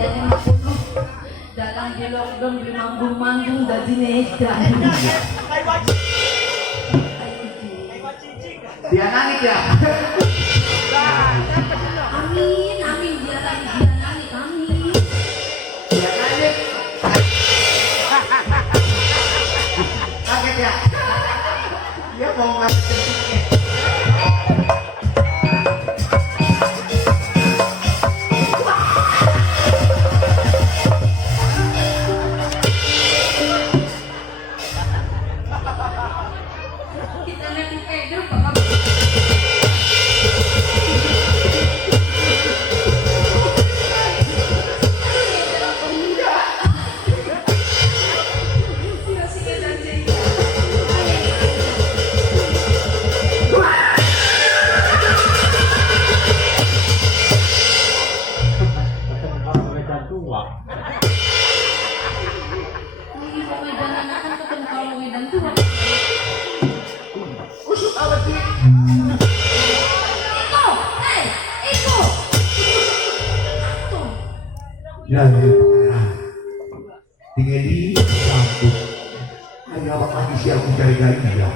Ayahnya makuno. Dalang di lockdown beli manggung-manggung dari Medan. Dia nangis ya. Amin, amin dia nangis, amin. Dia nangis. Kaget ya. Dia mau ngasih. Kita lihat grup Bapak. Usut awet di. Iko. Ya, tinggal di kampung. Ayah bakal disiap mencari dia.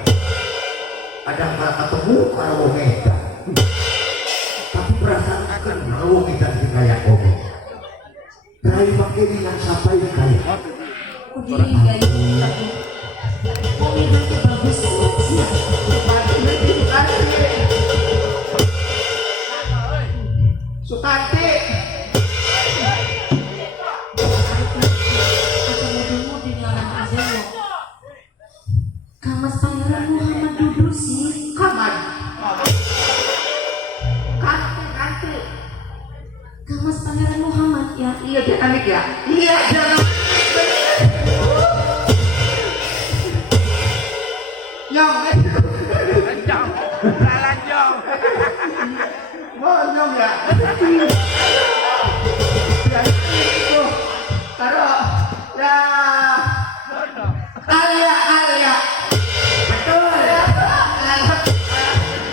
Ada nggak ketemu kalau Medan. Tapi perasaan akan kalau Medan di kayak komo. Dari pakai dengan sampai kayak. Jadi guys, oh ini bagus. Sutanti. Kamas Pangeran Muhammad duduk sih. Kamar. Kanti. Kamas Pangeran Muhammad ya. Iya dia anik ya. Iya jangan. Nyong. Lanjong. Lanjong. Nyong ya. Taruh. Ya. Alia. Betul.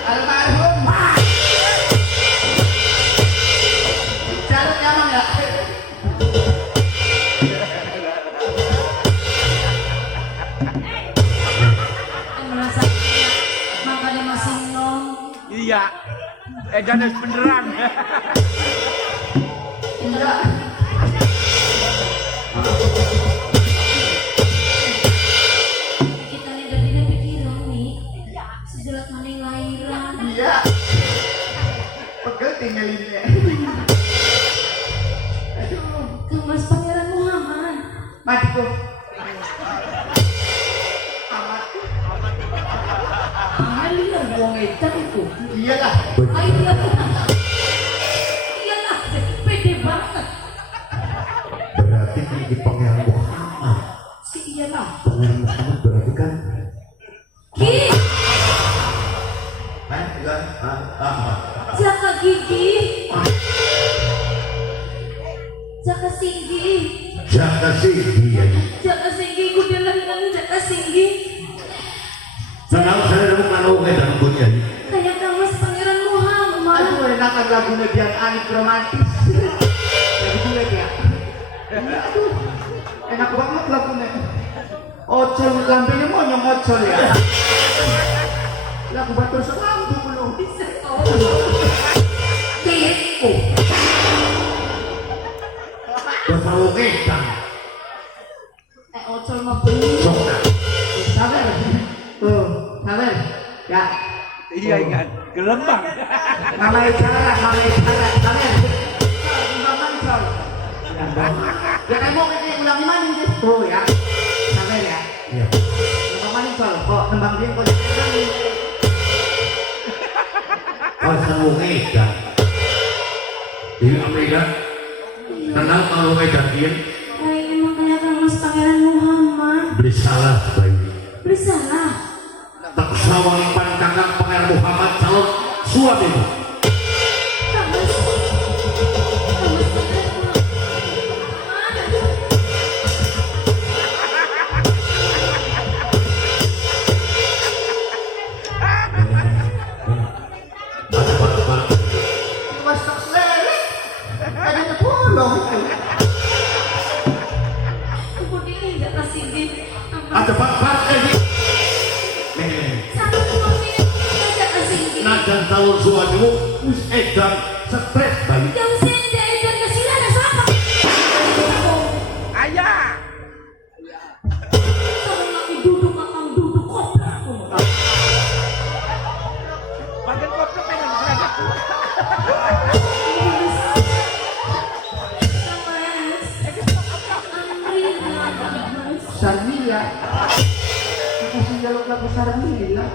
Almarhum. Jalur nyaman ya. Merasa makanya masih nong. Iya, edanes beneran. Iya. Kita nih dari pikiran nih. Sejelas mana yang lahiran. Iya. Pegel tinggalinnya. Aduh. Kamas Pangeran Muhammad. Matiku. Amat. Liar buang edan itu. Iyalah. Iyalah, pede banget. Berarti ini Pangeran Muhammad. Si iyalah. Pangeran Muhammad berarti kan Ki, jaka gigi. Jaka singgi. Jaka Singgi. Jaka singgi, kudalah nang jaka singgi. Kenal saya dengan kalau Medan punya. Kayak Kamas Pangeran Muhammad. Aduh enakan lagunya biar anik romantis. Jadi gue ya. Aduh. Enak banget lagunya. Ocol lambenya mau nyong ocol ya. Lagu batur selambu belum. Tipu. Kalau Medan. Ocol mah bener. Sokna. Sabar. Tuh, sabar. Ya. Iya ingat, gelembang. Mama Icara. Sabar. Ulangan sol. Jangan mau ini ulangi mana ini. Tuh ya. Sabar ya. Iya. Ulangan sol. Kok nembang dia kok. Kalau Medan. Di Amerika. Kenal kalau Medan dia Kayak emang kayak Kamas Pangeran Muhammad. beli salah baik. Bersalah. Tak sawang pandangan Pangeran Muhammad calon suamimu. Kamas Pangeran Muhammad. Mas tak selesai. Ada 10. calon suamimu wis edan stres bayi. Yang saya edan ke sini ada siapa? Ayah. Kalau lagi duduk akan duduk koplak. Bagian koplak pengen seragam. Sarmila. Kasih jalur lagu Sarmila.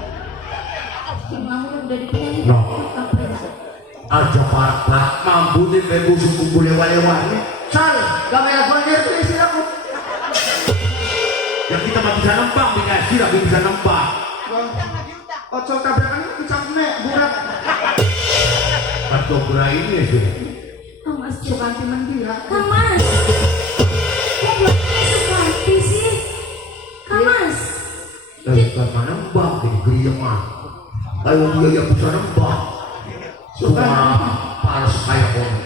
Kamu udah dipenyanyi. No. Aja pak mampu nih bebu suku bule wale-wale. Sal, kami lagu ngerti sih aku. Ya kita mah bisa nembang, bisa bisa nembang. Ojo tabrakan itu kecamne, burak. Atau berai ini sih. Kang Mas, Sukan teman dia. Kang Mas. Kok belakangnya Sukanti sih? Kang Mas. Dari mana nembang jadi geriaman. Ayo dia yang bisa nembang. Semua harus kayak orang.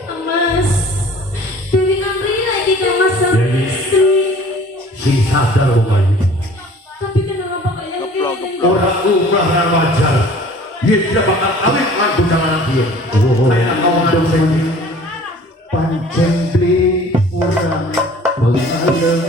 Kang Mas. Dewi Andri lagi Kang Mas sama Dewi. istri. Si sadar bukan. Tapi kenapa kayak gini? Orang umrah dan wajar. Dia tidak bakal kawin dengan bujangan dia. Kayak kawan saya. Pancen beli orang mengalem.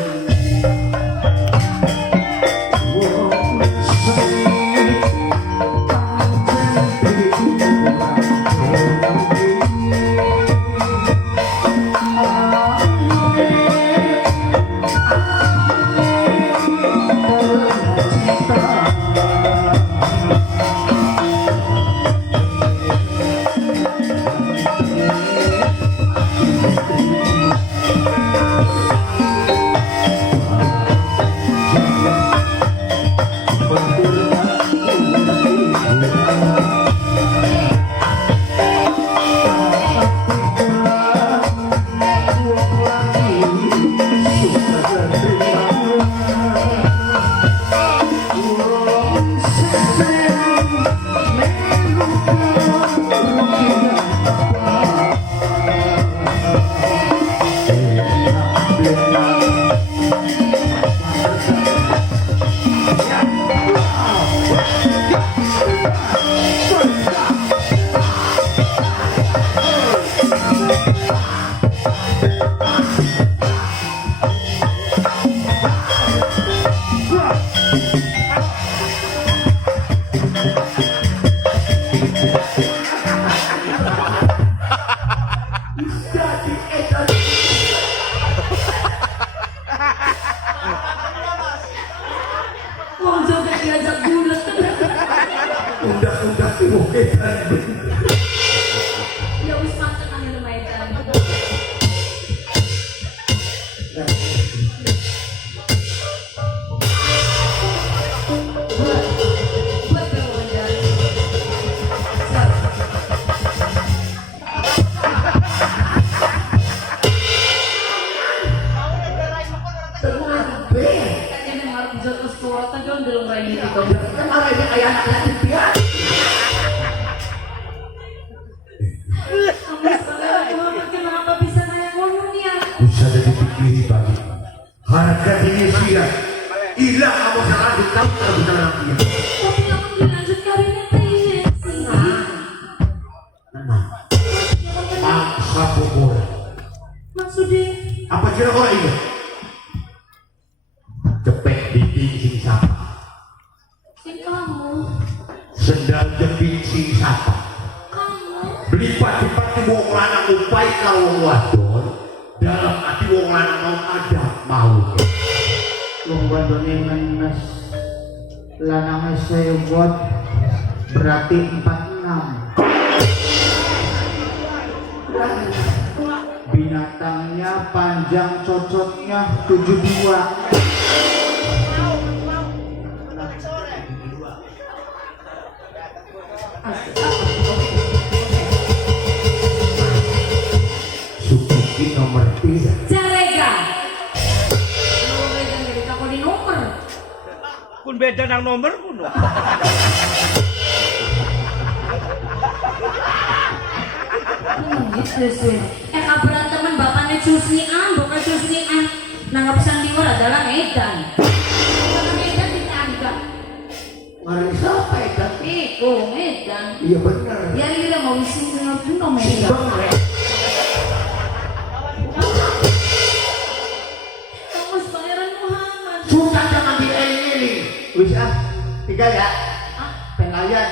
Wong joget diajak bulat. Undang-undang itu edan. Ya wis mantep nang lumayan. Buat kamu menjadi. Kayaknya marah bisa terus keluar tapi on dalam raih itu dong. Kan orang ini kayak anak yatim piatu. Kang Mas, kenapa bisa kayak ngono ya? Bisa jadi pikiri bagi. Harga diri sia. Hilang kamu salah di kamu terbuka dia. Tapi kamu dilanjut karirnya kayak sih. Tenang. Maksa pukul. Maksudnya Apa kira orang ini? Cepet dinding sing sapa. si kamu, Sendal jepit sing sapa. kamu. Beli pati-pati wong lanang upai kalau wong wadon. Dalam hati wong lanang mau ada mau. Wong wadone menes lanangnya saya buat berarti 46. Binatangnya panjang cocoknya 72. Suki nomor 3. Jarega. Kalau beda dari takut di nomor. Kun beda nang nomor pun. Gitu sih. Kabaran teman bapaknya Susnian, bukan Susnian. Nanggap sandiwara adalah Edan. Bukan Edan ditangga. Ngaran siapa eta? Iku Medan. Iya bener. Ya ira mau sing ngono Medan. Simbang rek. Kamus Pangeran Muhammad. Sudah jangan dieling-eling. Wis ah, tinggal ya. Penlayan.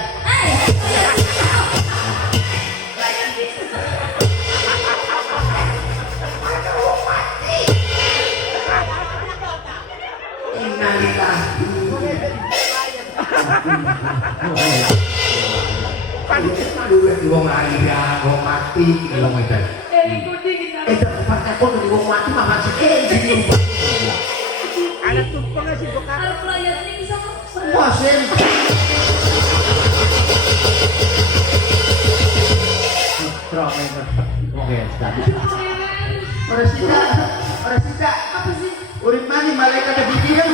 Innalillahi. Aduh, wong ayah, wong mati, wong itu. Itu pakai pun di wong mati mah masih Ada tumpengnya sih bukan. Arep layar ning sama. Wasin. Orang sida. Apa sih? Urip mani malaikat ada bidian.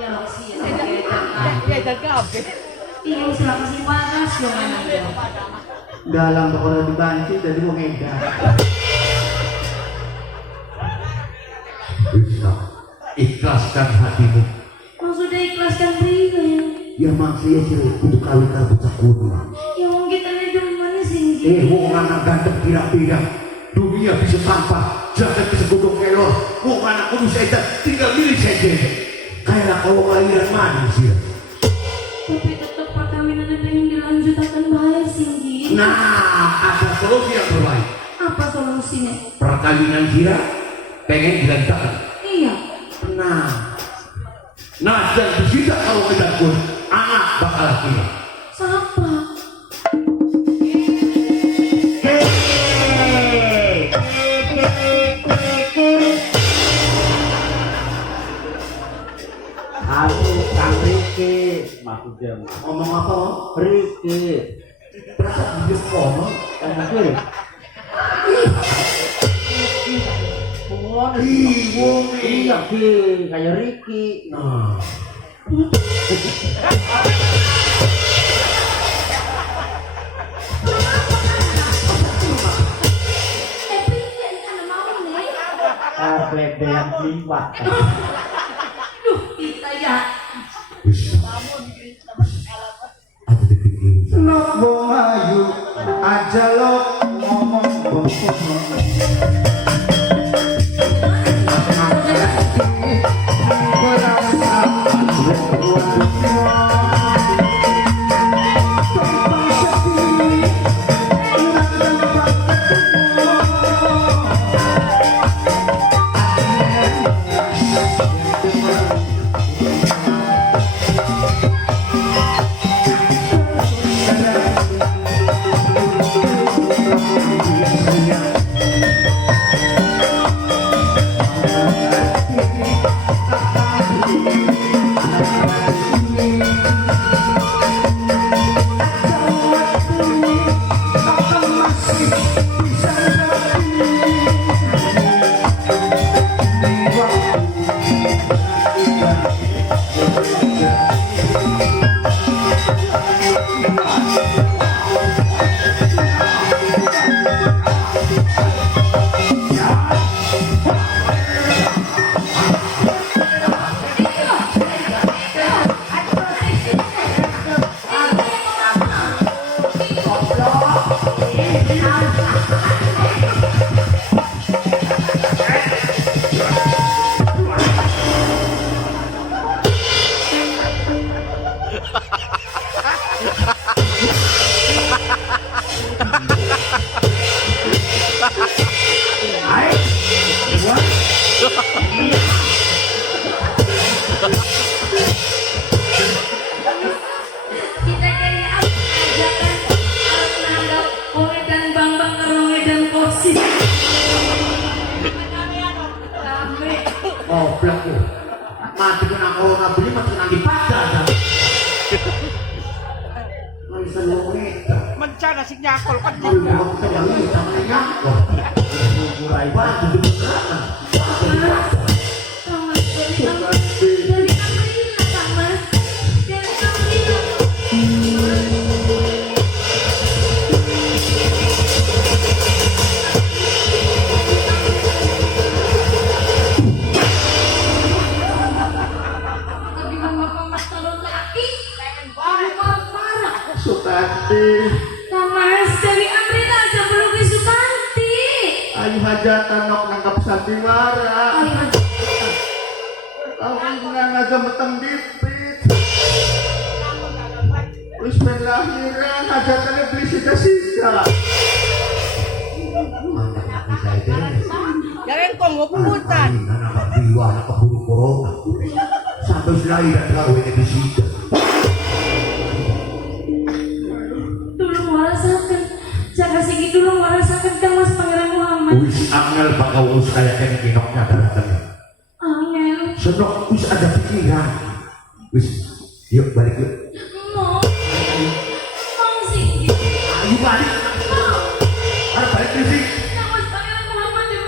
Ya Rosi ya. Dia jaga apa? Iya sila kasih panas yo mana. Dalam kalau dibanci jadi mau ngeda. Bisa ikhlaskan hatimu. Maksudnya ikhlaskan priwe. Ya maksudnya sih untuk kawin karo bocah kudu. Ya wong kita nih mana sih? Wong anak ganteng pirang-pirang. Dunia bisa sampah, jagat bisa godong kelor. Wong anak kudu setan tinggal milih saja. Kayak kalau kalian manusia. Tapi tetap perkawinan pengen dilanjutkan baik sih. Nah, ada solusi yang terbaik. Apa solusinya? Perkawinan Zira pengen dilanjutkan. Iya. Nah dan bisa kalau kita pun anak bakal kita. Siapa? Aku Kang Riki, maksudnya Ngomong apa? Riki, Perasaan dia ngomong. oke. Wong Iya Ki, kayak Riki. Nah. Priwe kan mau nih. Plebe yang liwat. Duh, kita ya. Bisa. Ada detik ini. Nopo ayu aja lo ngomong Kita kayak apa aja kan? Harus nanggap Oredan Bambang karo Oredan Kosi. Rame. Goblok lu. Mati kena corona beli mati nanti padahal. Bisa ngomong itu. Mencana si nyakol kan Kalau ngomong ke yang ini sama nyakol. Mulai batu di belakang. Thomas dari Kamrina Thomas. Dari Kamrina. Sukanti. Kamas dari Amrita aja belum ke Sukanti. Ayo hajatan nok nangkap sandiwara. Ayo aja. Kau ingat aja meteng dipit. Wis ben lahiran hajatannya beli sida-sida. Mandak mati saya beres. Jangan kok ngoputan. Anak biwa, anak keburu corona. Sampai selai dan gawe di sida. Tulung warasakan. Jaga sigi tulung warasakan Kang Mas Pangeran Muhammad. Wis angel bakal urus kayak kene kinoknya daratan. Angel. Senok wis ada pikiran. Wis, yuk balik yuk. Mau. Mau sih. Ayo balik. Mau. Ayo balik ke sini. Kang Mas Pangeran Muhammad ya.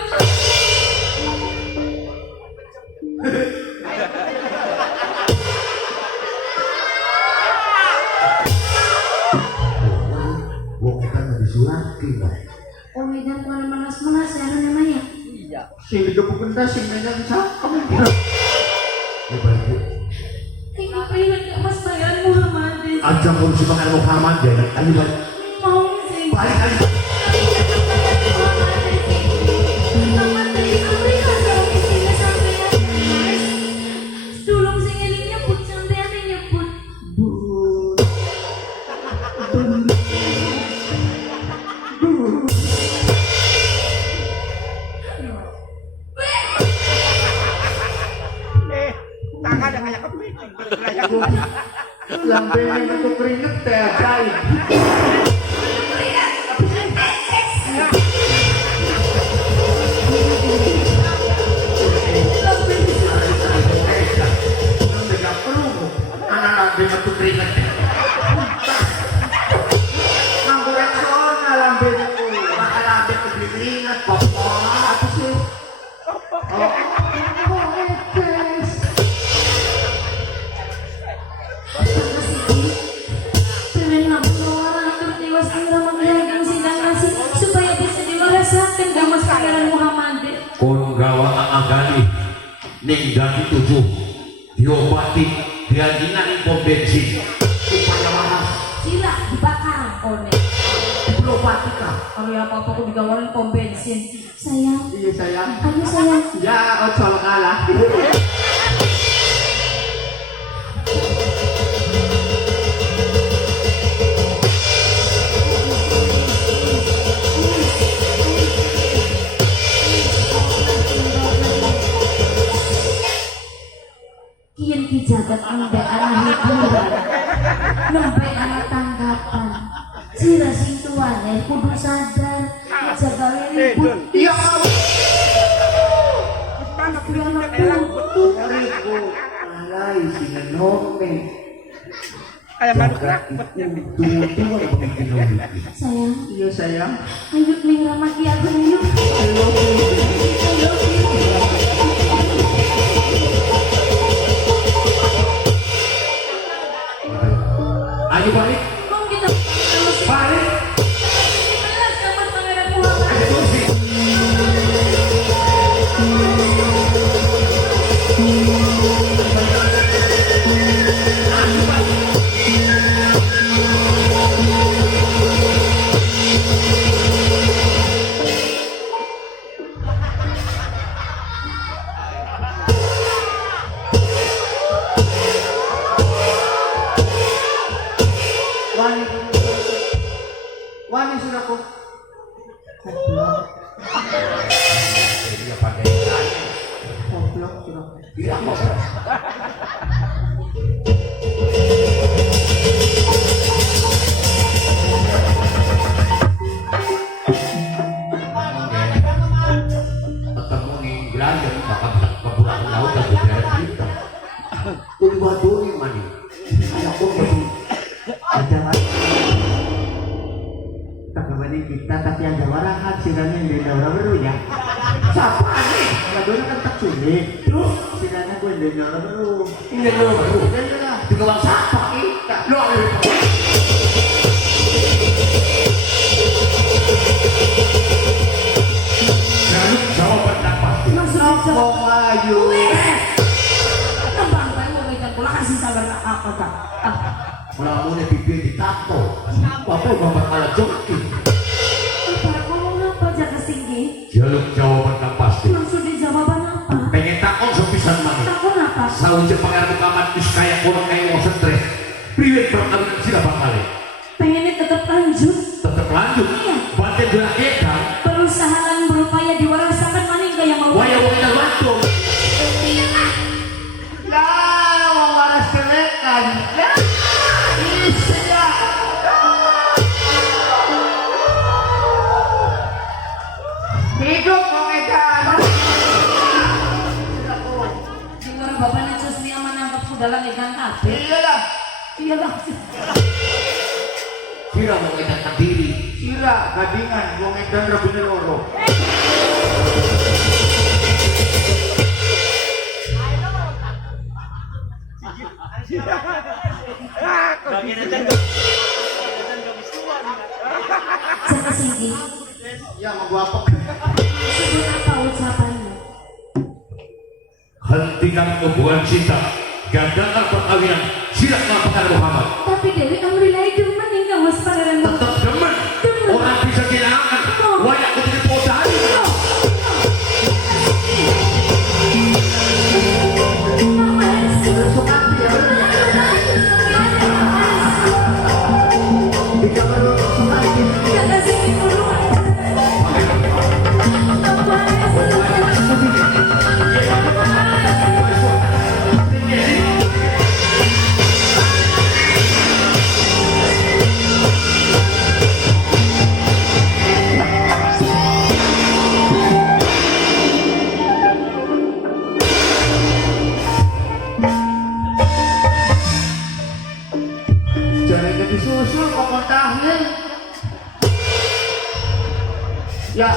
Wong kita nggak disulati, Pak. Oh, dan kalau manas-manas ya namanya. Iya. Sing digebukin ta sing nanya cakep. Ayo balik yuk. Ini pengen Kang Mas Pangeran Muhammad. Aja ngurusi Pangeran Muhammad ya. Ayo balik. Mau sih. Balik ayo. Tulung sing eling nyebut sampean nyebut. Tangan ada kayak kepiting. Lambene metu keringet teh ajaib. Tidak perlu. Anak-anak metu keringet. Nganggo sona lambene kuwi. Makanya ada kebeli keringet. Pokoknya apa sih? Supaya bisa diwarasakan Kang Mas Pangeran Muhammad. Kon gawa agani ning dadi 7 diobati dianjingan ning pom bensin supaya waras Sila dibakar one. diobati kah Kalau ya apa-apa aku digawarin pom bensin. Sayang, Iya sayang. ayo sayang. Ya ojo kalah. Kian ki jagat nembe anak hiburan, nembe anak tanggapan. Sira sing tuane kudu sadar, jaga ribut. Iya kamu. Butuh. Ribut. Alay sing nome. Kayak manuk rakbetnya. Sayang, Iya sayang. ayo ning ramaki aku yuk. ayo balik Kong kita terus balik belas Kang Mas Pangeran Muhammad. ayo kursi Wani. Wani sudah kok. Goblok. dia pakai tanya Goblok sudah. tidak mau ketemu nih gelanjang bakal bisa kebulan laut dan budaya kita kudu wadoni mani kayak pun betul Ada lagi. Tak kembali kita tapi ada warahat sirane di daura beru ya. siapa nih Madonna kan tak sulit. terus Sirane gue di daura beru. ini lo baru Iya lah. di kebang siapa kita lo lalu jawaban tak pasti Maksud Mau ayu. Tembang bae wong edan kula kasih sabar apa ta. Melamunnya bibir ditato. Bapak gambar ala joki. Apa ngomong apa jaga singgi? Jaluk jawaban kang pasti. Maksudnya jawaban apa? Pengen takon sepisan mana? Takon apa? Saujud pengaruh kamat is kayak orang kayak mau stres. Priwet perkawinan sila bakal. Pengennya tetap lanjut. Tetap lanjut. Iya. Batin berakhir Berusaha dan berupaya diwarasakan maning yang mau. waya waya waktu. Lah, mau waras kelekan. Lah, iya. Hidup mau edan. Dengar bapaknya Cusmi yang menangkap dalam ikan kafe. Iyalah, Iyalah. Kira mau ngedangkan diri. sira gadingan wong edan ra bener loro. Jaga singgi. Ya mau gua apa? Maksudnya apa ucapannya? Hentikan hubungan cinta. Gandakan perkawinan. Silakan pengaruh Muhammad. Tapi Dewi Amrilai demen hingga mas pangeran Tetap demen. Orang bisa kehilangan. Waya aku tidak podari. Jaga singgi Jangan disusul kok tahlil. Ya,